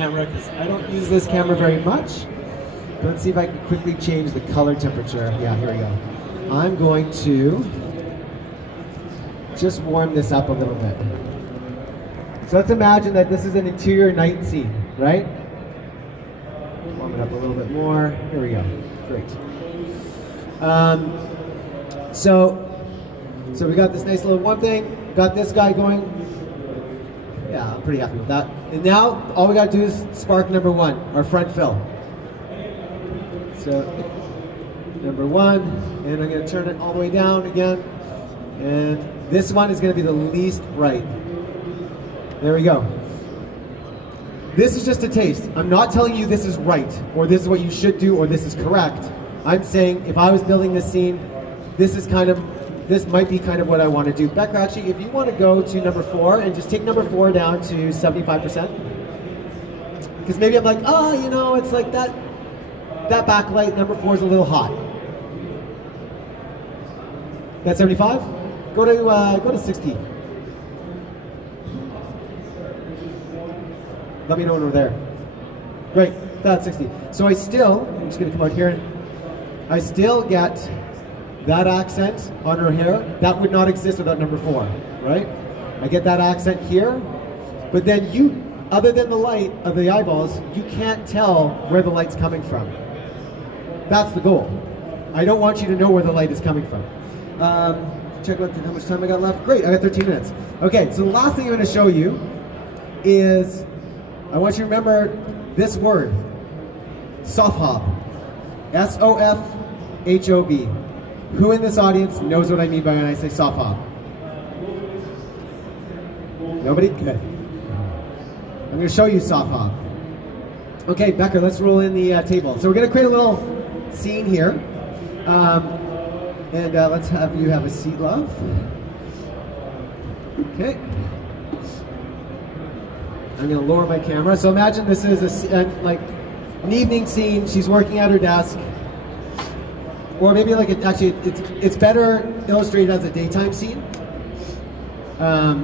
camera because I don't use this camera very much. Let's see if I can quickly change the color temperature. Yeah, here we go. I'm going to just warm this up a little bit. So let's imagine that this is an interior night scene, right? Warm it up a little bit more. Here we go. Great. So we got this nice little one thing. Got this guy going. Yeah, I'm pretty happy with that. And now all we got to do is spark number one, our front fill. So number one, and I'm going to turn it all the way down again. And this one is going to be the least bright. There we go. This is just a taste. I'm not telling you this is right, or this is what you should do, or this is correct. I'm saying if I was building this scene, this might be kind of what I want to do. Becca, actually, if you want to go to number 4 and just take number 4 down to 75%. Because maybe I'm like, oh, you know, it's like that backlight, number 4 is a little hot. That's 75? Go to 60. Let me know when we're there. Great, that's 60. So I'm just gonna come out here. I still get that accent on her hair. That would not exist without number 4, right? I get that accent here, but then you, other than the light of the eyeballs, you can't tell where the light's coming from. That's the goal. I don't want you to know where the light is coming from. Check out how much time I got left. Great, I got 13 minutes. Okay, so the last thing I'm going to show you is, I want you to remember this word, SOFHOB. S-O-F-H-O-B. Who in this audience knows what I mean by when I say SOFHOB? Nobody? Good. I'm going to show you SOFHOB. Okay, Becca, let's roll in the table. So we're going to create a little scene here. And let's have you have a seat, love. Okay. I'm going to lower my camera. So imagine this is like an evening scene. She's working at her desk. Or maybe like it's better illustrated as a daytime scene.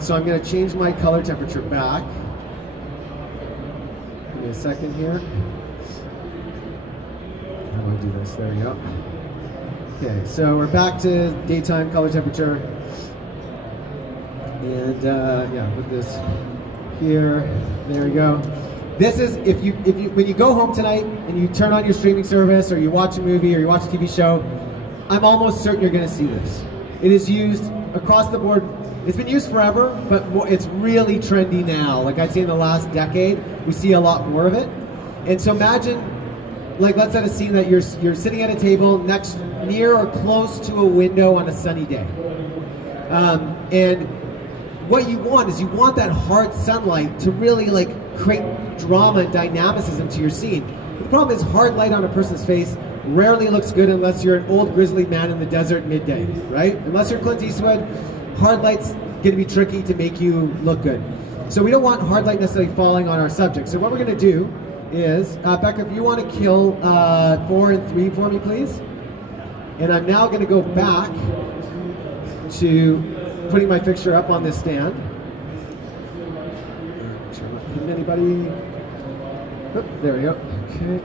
So I'm going to change my color temperature back. Give me a second here. How do I do this? There we go. Okay, so we're back to daytime color temperature. And yeah, put this here. There we go. This is when you go home tonight and you turn on your streaming service, or you watch a movie, or you watch a TV show, I'm almost certain you're going to see this. It is used across the board. It's been used forever, but it's really trendy now. Like I'd say in the last decade, we see a lot more of it. And so imagine, like let's set a scene that you're sitting at a table near or close to a window on a sunny day. And what you want is that hard sunlight to really like create drama and dynamicism to your scene. The problem is hard light on a person's face rarely looks good unless you're an old grizzly man in the desert midday, right? Unless you're Clint Eastwood, hard light's gonna be tricky to make you look good. So we don't want hard light necessarily falling on our subject. So what we're gonna do is, Becca, if you want to kill 4 and 3 for me, please. And I'm now going to go back to putting my fixture up on this stand. Make sure I'm not hitting anybody. Oop, there we go. Okay.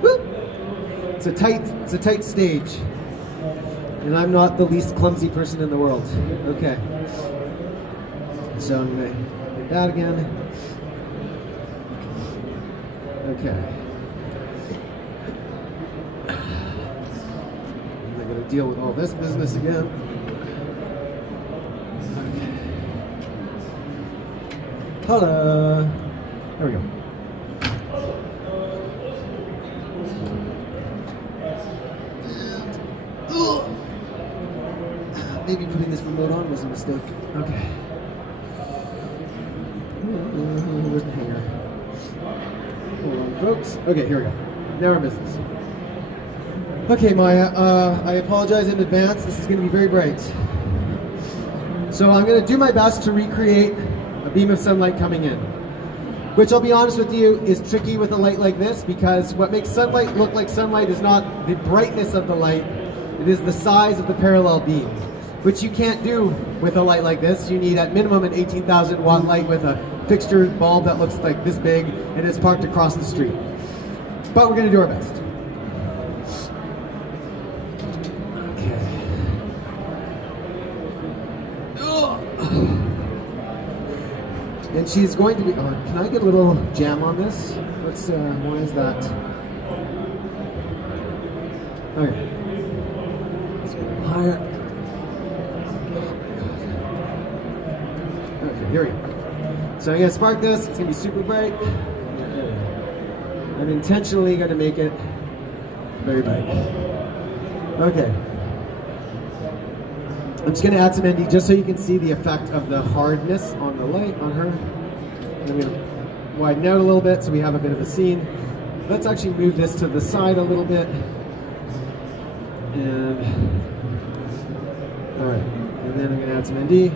Whoop. It's a tight stage, and I'm not the least clumsy person in the world. Okay. So I'm going to do that again. Okay. I'm going to deal with all this business again. Okay. Ta-da! There we go. Maybe putting this remote on was a mistake. Okay. Where's the hanger? Hold on, folks. Okay, here we go. Now we're in business. Okay, Maya, I apologize in advance. This is going to be very bright. So I'm going to do my best to recreate a beam of sunlight coming in, which I'll be honest with you is tricky with a light like this, because what makes sunlight look like sunlight is not the brightness of the light, it is the size of the parallel beam, which you can't do with a light like this. You need at minimum an 18,000 watt light with a fixture bulb that looks like this big, and it's parked across the street. But we're going to do our best. Okay. And she's going to be, can I get a little jam on this? Let's, why is that? Okay. Let's go higher. Okay, here we go. So I'm going to spark this. It's going to be super bright. I'm intentionally going to make it very bright. Okay. I'm just going to add some ND just so you can see the effect of the hardness on the light on her. I'm going to widen out a little bit so we have a bit of a scene. Let's actually move this to the side a little bit. And all right, and then I'm going to add some ND.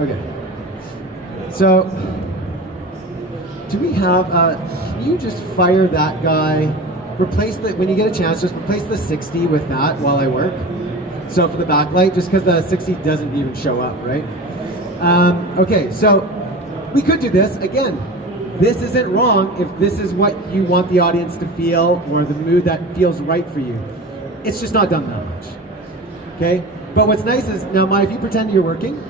Okay. So, do we have? Can you just fire that guy? Replace the when you get a chance. Just replace the 60 with that while I work. So for the backlight, just because the 60 doesn't even show up, right? Okay, so we could do this again. This isn't wrong if this is what you want the audience to feel or the mood that feels right for you. It's just not done that much. Okay? But what's nice is, now Maya, if you pretend you're working,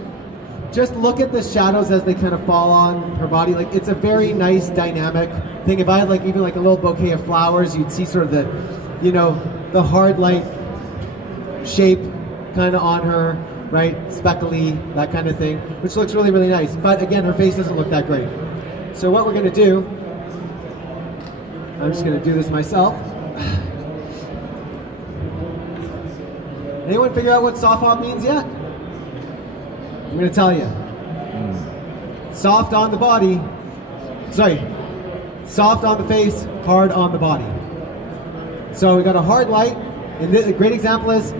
just look at the shadows as they kind of fall on her body. Like, it's a very nice dynamic thing. If I had like even like a little bouquet of flowers, you'd see sort of the, you know, the hard light shape kind of on her, right? Speckly, that kind of thing, which looks really, really nice. But again, her face doesn't look that great. So what we're going to do, I'm just going to do this myself. Anyone figure out what soft op means yet? I'm going to tell you. Soft on the body, sorry, soft on the face, hard on the body. So we got a hard light, and a great example is,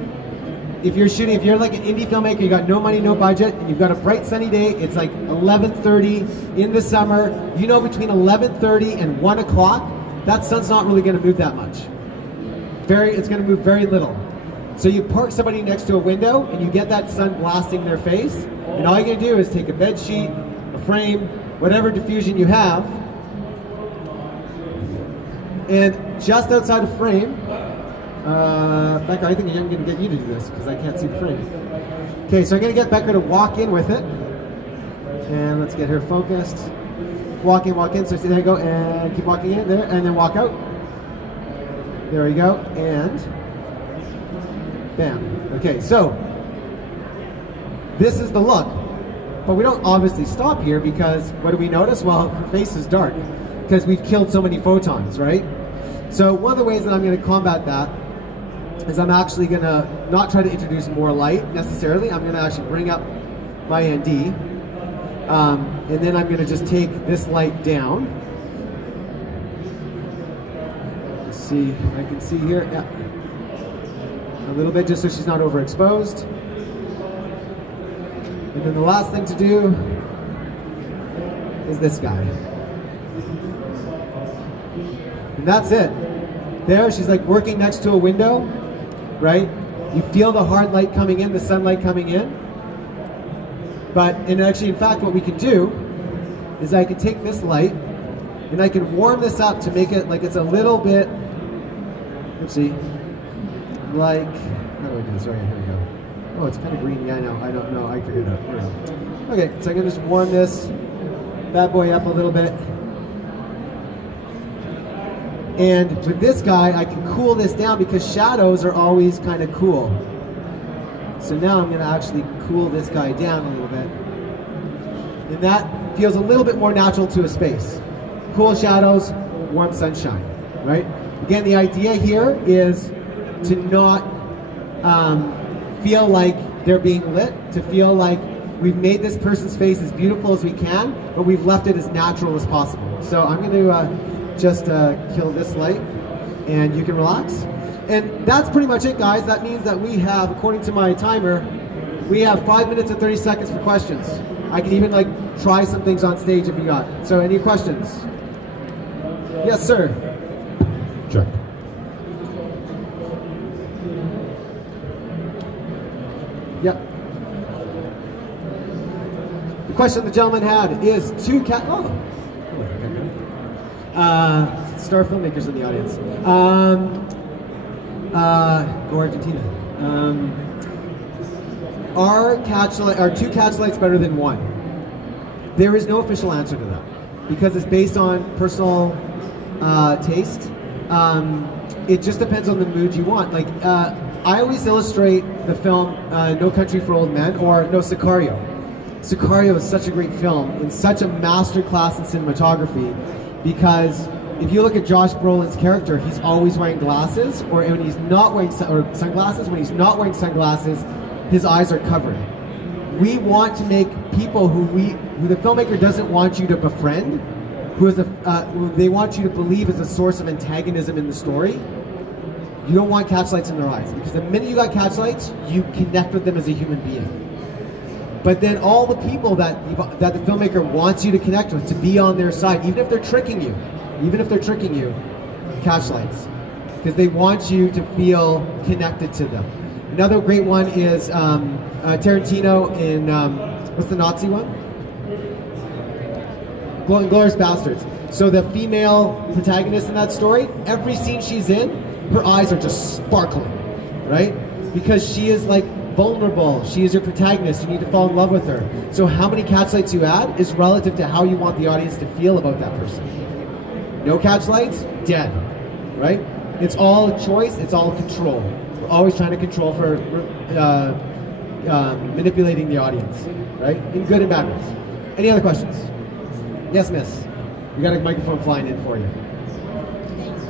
if you're like an indie filmmaker, you got no money, no budget, and you've got a bright sunny day, it's like 11:30 in the summer, you know, between 11:30 and 1 o'clock, that sun's not really going to move that much. It's going to move very little. So you park somebody next to a window, and you get that sun blasting their face, and all you're going to do is take a bed sheet, a frame, whatever diffusion you have, and just outside of frame, Becca, I think I'm going to get you to do this because I can't see the frame. Okay, so I'm going to get Becca to walk in with it. And let's get her focused. Walk in. So see, there you go. And keep walking in there. And then walk out. There we go. And bam. Okay, so this is the look. But we don't obviously stop here because what do we notice? Well, her face is dark because we've killed so many photons, right? So one of the ways that I'm going to combat that is I'm actually going to not try to introduce more light necessarily. I'm going to actually bring up my ND. And then I'm going to just take this light down. Let's see if I can see here. Yeah. A little bit just so she's not overexposed. And then the last thing to do is this guy. And that's it. There, she's like working next to a window, right? You feel the hard light coming in, the sunlight coming in. And actually, in fact, what we can do is I can take this light and I can warm this up to make it like it's a little bit, let's see, like, how do I do this? Right, here we go. Oh, it's kind of green. Yeah, I know. I don't know. I figured it out. Here we go. Okay, so I can just warm this bad boy up a little bit. And with this guy, I can cool this down because shadows are always kind of cool. So now I'm going to actually cool this guy down a little bit. And that feels a little bit more natural to a space. Cool shadows, warm sunshine, right? Again, the idea here is to not feel like they're being lit, to feel like we've made this person's face as beautiful as we can, but we've left it as natural as possible. So I'm going to just kill this light, and you can relax. And that's pretty much it, guys. That means that we have, according to my timer, we have 5 minutes and 30 seconds for questions. I can even like try some things on stage if you got. So any questions? Yes, sir. Check. Yep. question the gentleman had is star filmmakers in the audience. Go Argentina. Are two catch lights better than one? There is no official answer to that because it's based on personal taste. It just depends on the mood you want. Like I always illustrate the film No Country for Old Men or No, Sicario. Sicario is such a great film and such a masterclass in cinematography because if you look at Josh Brolin's character, he's always wearing glasses, or when he's not wearing sunglasses. When he's not wearing sunglasses, his eyes are covered. We want to make people who the filmmaker doesn't want you to befriend, who they want you to believe is a source of antagonism in the story. You don't want catchlights in their eyes because the minute you got catchlights, you connect with them as a human being. But then all the people that the filmmaker wants you to connect with, to be on their side, even if they're tricking you, catchlights, because they want you to feel connected to them. Another great one is Tarantino in, what's the Nazi one? Glorious Bastards. So the female protagonist in that story, every scene she's in, her eyes are just sparkling, right? Because she is like vulnerable. She is your protagonist. You need to fall in love with her. So how many catchlights you add is relative to how you want the audience to feel about that person. No catchlights, dead, right? It's all choice. It's all control. We're always trying to control for manipulating the audience, right? In good and bad ways. Any other questions? Yes, miss. We got a microphone flying in for you. Things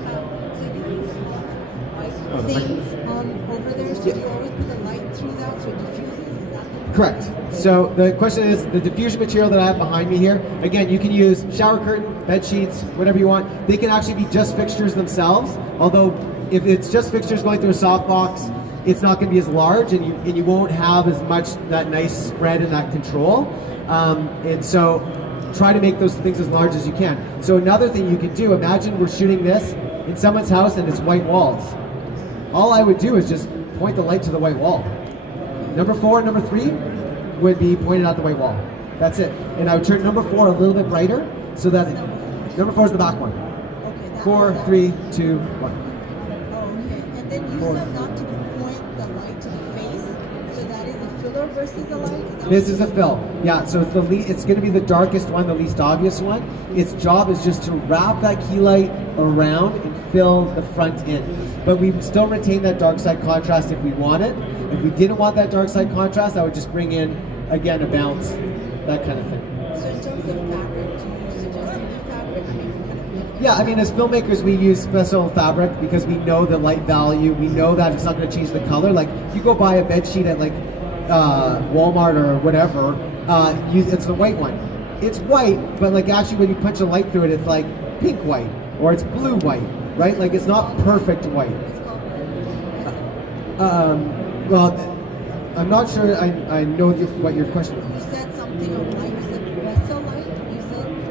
over there, so you always put the light through that so it diffuses? Is that correct? So the question is, the diffusion material that I have behind me here, again, you can use shower curtain, bed sheets, whatever you want. They can actually be just fixtures themselves, although if it's just fixtures going through a softbox, it's not going to be as large and you won't have as much that nice spread and that control. And so try to make those things as large as you can. So another thing you could do, imagine we're shooting this in someone's house and it's white walls. All I would do is just point the light to the white wall. Number 4 and number 3 would be pointed at the white wall. That's it. And I would turn number 4 a little bit brighter so that number 4 is the back one. Okay, 4, 3, 2, 1. Okay. And then you said not to point the light to the face. So that is a filler versus a light? This is a fill. Yeah, so it's going to be the darkest one, the least obvious one. Its job is just to wrap that key light around and fill the front in. But we still retain that dark side contrast if we want it. If we didn't want that dark side contrast, I would just bring in, again, a bounce, that kind of thing. So in terms of fabric, do you suggest any fabric? Yeah, I mean, as filmmakers, we use special fabric because we know the light value. We know that it's not going to change the color. Like, you go buy a bed sheet at, like, Walmart or whatever, it's the white one. It's white, but, like, actually when you punch a light through it, it's, like, pink white, or it's blue white, right? Like, it's not perfect white. Well, I'm not sure I know what your question is. You said something of light. You said vessel light. You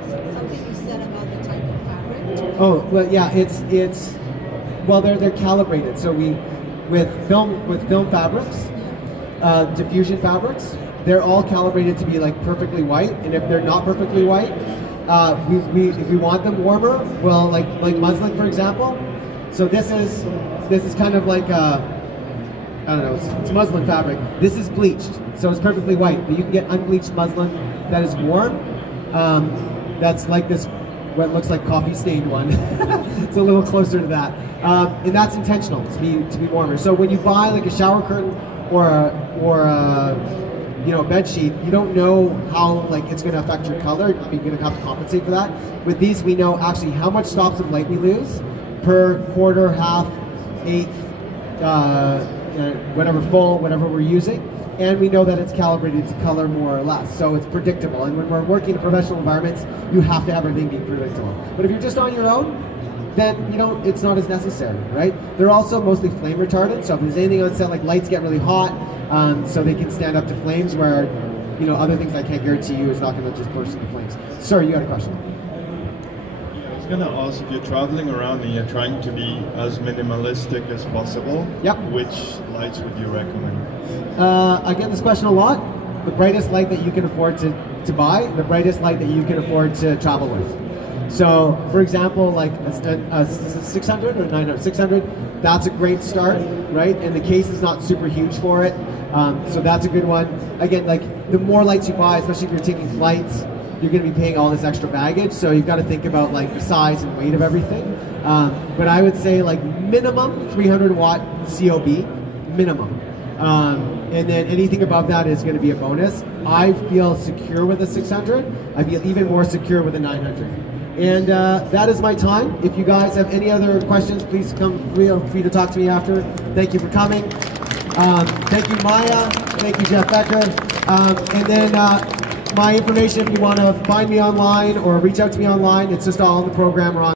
said something you said about the type of fabric. Oh, well, yeah, it's well, they're calibrated. So with film fabrics, diffusion fabrics, they're all calibrated to be like perfectly white. And if they're not perfectly white, if we want them warmer, well, like muslin, for example. So this is kind of like I don't know, it's muslin fabric. This is bleached, so it's perfectly white. But you can get unbleached muslin that is warm. That's like this, what looks like coffee stained one. It's a little closer to that, and that's intentional to be warmer. So when you buy like a shower curtain or a bed sheet, you don't know how like it's going to affect your color. I mean, you're going to have to compensate for that. With these, we know actually how much stops of light we lose per quarter, half, eighth. Whatever full, whatever we're using, and we know that it's calibrated to color more or less, so it's predictable. And when we're working in professional environments, you have to have everything be predictable. But if you're just on your own, then it's not as necessary, right? They're also mostly flame retardant, so if there's anything on set, like lights get really hot, so they can stand up to flames, where other things I can't guarantee you is not going to just burst into flames. Sir, you got a question? I was going to ask, if you're traveling around and you're trying to be as minimalistic as possible, yep, which lights would you recommend? I get this question a lot. The brightest light that you can afford to to buy, the brightest light that you can afford to travel with. So, for example, like a 600 or 900, 600, that's a great start, right? And the case is not super huge for it, so that's a good one. Again, like the more lights you buy, especially if you're taking flights, you're going to be paying all this extra baggage, so you've got to think about like the size and weight of everything. But I would say like minimum 300 watt COB, minimum. And then anything above that is going to be a bonus. I feel secure with a 600. I feel even more secure with a 900. And that is my time. If you guys have any other questions, please feel free to talk to me after. Thank you for coming. Thank you, Maya. Thank you, Jeff Becker. And then my information, if you want to find me online or reach out to me online, it's just all in the program or on